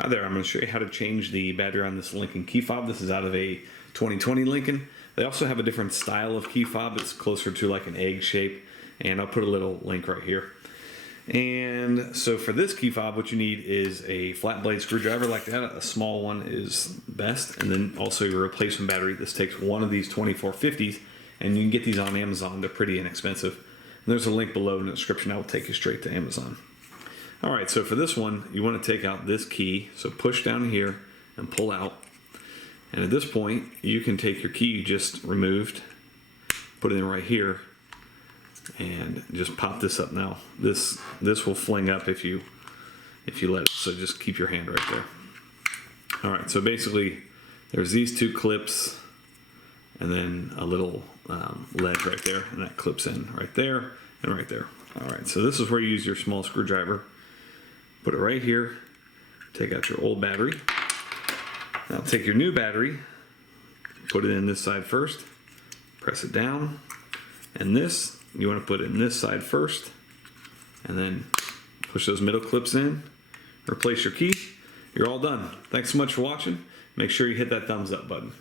Hi there, I'm going to show you how to change the battery on this Lincoln key fob. This is out of a 2020 Lincoln. They also have a different style of key fob. It's closer to like an egg shape, and I'll put a little link right here. And so for this key fob, what you need is a flat blade screwdriver like that. A small one is best, and then also your replacement battery. This takes one of these 2450s, and you can get these on Amazon. They're pretty inexpensive. And there's a link below in the description. I will take you straight to Amazon. All right, so for this one, you want to take out this key. So push down here and pull out. And at this point, you can take your key you just removed, put it in right here, and just pop this up. Now, this will fling up if you let it. So just keep your hand right there. All right, so basically, there's these two clips, and then a little ledge right there, and that clips in right there and right there. All right, so this is where you use your small screwdriver. Put it right here, take out your old battery. Now take your new battery, put it in this side first, press it down, and this, you want to put it in this side first, and then push those middle clips in, replace your key, you're all done. Thanks so much for watching. Make sure you hit that thumbs up button.